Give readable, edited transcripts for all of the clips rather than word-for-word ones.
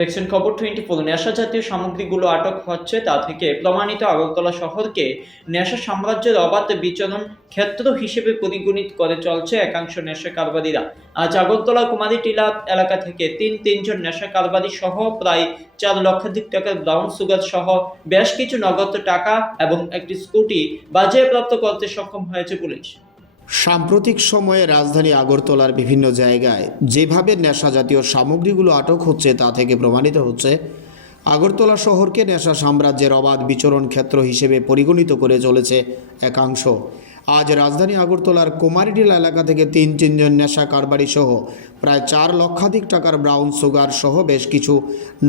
দেখছেন খবর 24। নেশা জাতীয় সামগ্রীগুলো আটক হচ্ছে, তা থেকে প্রমাণিত আগরতলা শহরকে নেশা সাম্রাজ্যের অবাধ বিচরণ ক্ষেত্র হিসেবে পরিগণিত করে চলছে একাংশ নেশা কারবারিরা। আজ আগরতলা কুমারীটিলা এলাকা থেকে তিনজন নেশা কারবারি সহ প্রায় 4 লক্ষাধিক টাকার ব্রাউন সুগার সহ বেশ কিছু নগদ টাকা এবং একটি স্কুটি বাজেয়াপ্ত করতে সক্ষম হয়েছে পুলিশ। সাম্প্রতিক সময়ে রাজধানী আগরতলার বিভিন্ন জায়গায় যেভাবে নেশা জাতীয় সামগ্রীগুলো আটক হচ্ছে তা থেকে প্রমাণিত হচ্ছে আগরতলা শহরকে নেশা সাম্রাজ্যের অবাধ বিচরণ ক্ষেত্র হিসেবে পরিগণিত করে চলেছে একাংশ। আজ রাজধানী আগরতলার কুমারীটিলা এলাকা থেকে তিনজন নেশা কারবারি সহ প্রায় 4 লক্ষাধিক টাকার ব্রাউন সুগার সহ বেশ কিছু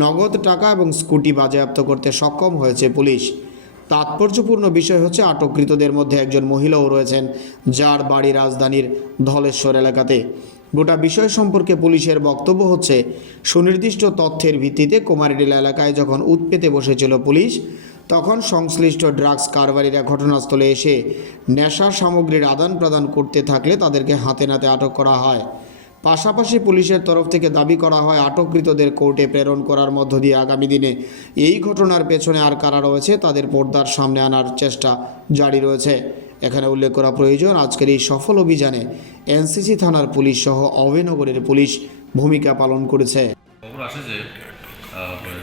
নগদ টাকা এবং স্কুটি বাজেয়াপ্ত করতে সক্ষম হয়েছে পুলিশ। তাৎপর্যপূর্ণ বিষয় হচ্ছে আটককৃতদের মধ্যে একজন মহিলাও রয়েছেন, যার বাড়ি রাজধানীর ধলেশ্বর এলাকাতে। গোটা বিষয় সম্পর্কে পুলিশের বক্তব্য হচ্ছে, সুনির্দিষ্ট তথ্যের ভিত্তিতে কুমারীটিলা এলাকায় যখন উৎপেতে বসেছিল পুলিশ, তখন সংশ্লিষ্ট ড্রাগস কারবারিরা ঘটনাস্থলে এসে নেশা সামগ্রীর আদান প্রদান করতে থাকলে তাদেরকে হাতে নাতে আটক করা হয়। পাশাপাশি পুলিশের তরফ থেকে দাবি করা হয় আটককৃতদের কোর্টে প্রেরণ করার মধ্য দিয়ে আগামী দিনে এই ঘটনার পেছনে আর কারা রয়েছে তাদের পর্দার সামনে আনার চেষ্টা জারি রয়েছে। এখানে উল্লেখ করা প্রয়োজন, আজকের এই সফল অভিযানে এনসিসি থানার পুলিশ সহ অভয়নগরের পুলিশ ভূমিকা পালন করেছে। খবর আসে যে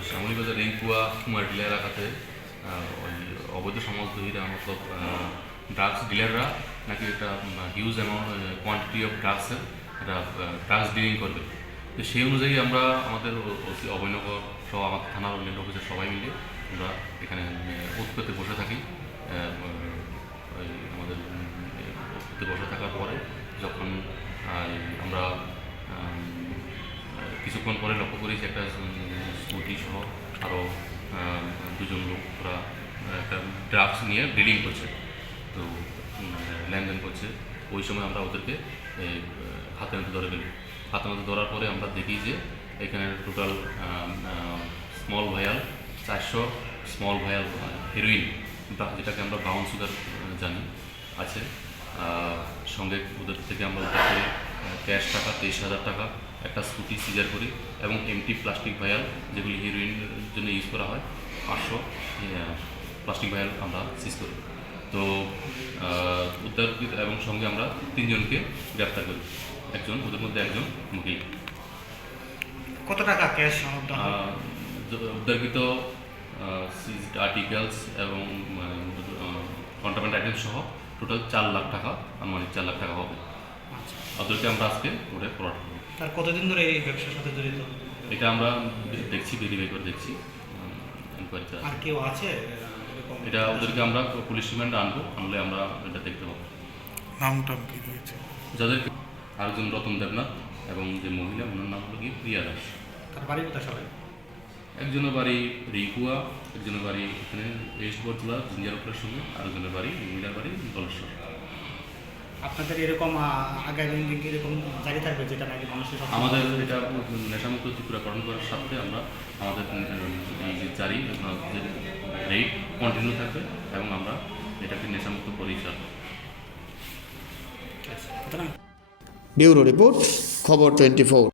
শ্যামলীবাজার রেঙ্কুয়া কুমারটিলা এলাকাতে ওই অবৈধ সমাজদ্রোহীরা মতলব ড্রাগস ডিলাররা নাকি একটা হিউজ অ্যামাউন্ট কোয়ান্টিটি অফ ড্রাগসের একটা ড্রাগস ডিলিং করবে। তো সেই অনুযায়ী আমরা আমাদের অভয়নগর সহ আমাদের থানার অন্যান্য অফিসার সবাই মিলে আমরা এখানে উৎপেতে বসে থাকি। আমাদের উৎপেতে বসে থাকার পরে যখন আমরা কিছুক্ষণ পরে লক্ষ্য করি যে একটা স্কুটি সহ আরও 2জন লোক ওরা একটা ড্রাগস নিয়ে ডিলিং করছে, তো লেনদেন করছে। ওই সময় আমরা ওদেরকে হাতে নাতে ধরে ফেলি। হাতে নাতে ধরার পরে আমরা দেখি যে এখানে টোটাল স্মল ভায়াল 400 স্মল ভায়াল হেরোইন, যেটাকে আমরা ব্রাউন সুগার জানি, আছে। সঙ্গে ওদের থেকে আমরা উদ্ধার করি ক্যাশ টাকা 23,000 টাকা, একটা স্কুটি সিজার করি এবং এমটি প্লাস্টিক ভায়াল, যেগুলি হিরোইনের জন্য ইউজ করা হয়, 500 প্লাস্টিক ভায়াল আমরা সিজ করি। তো উদ্ধার এবং সঙ্গে আমরা 3জনকে গ্রেপ্তার করি, ওদের মধ্যে একজন মহিলা। কত টাকা ক্যাশ উদ্ধারকৃত সিজড আর্টিকেলস এবং কন্ট্রাব্যান্ড আইটেম সহ টোটাল 4 লাখ টাকা, আনুমানিক 4 লাখ টাকা হবে। ওদেরকে আমরা আজকে কোর্টে ফরওয়ার্ড করব। আর কতদিন ধরে এই ব্যবসার সাথে জড়িত? এটা আমরা দেখছি, ভেরিফাই করে দেখছি, এনকোয়ারিতে। আর কেউ আছে? এটা ওদেরকে আমরা পুলিশ রিমান্ডে আনলে আমরা এটা দেখতে পাবো। নামটা কি রয়েছে যাদেরকে? আরেকজন রতন দেবনাথ এবং যে মহিলা, ওনার নাম হলো কি প্রিয়া দাস। তার বাড়ি কোথায় সবাই? একজনের বাড়ি রিকুয়া, একজনের বাড়ি এখানে ওয়েস্ট বরতলা জিঞ্জারপুরের সঙ্গে, আরেকজনের বাড়ি মহিলার বাড়ি ধলেশ্বর। আপনাদের এরকম আগামী এরকম জারি থাকবে যেটা নাকি মানুষের আমাদের এটা নেশামুক্ত ত্রিপুরাকরণ করার সাথে আমরা আমাদের এই যে জারি রেট কন্টিনিউ থাকবে এবং আমরা এটাকে নেশামুক্ত করেই ছাড়ব। ব্যুরো রিপোর্ট, খবর 24।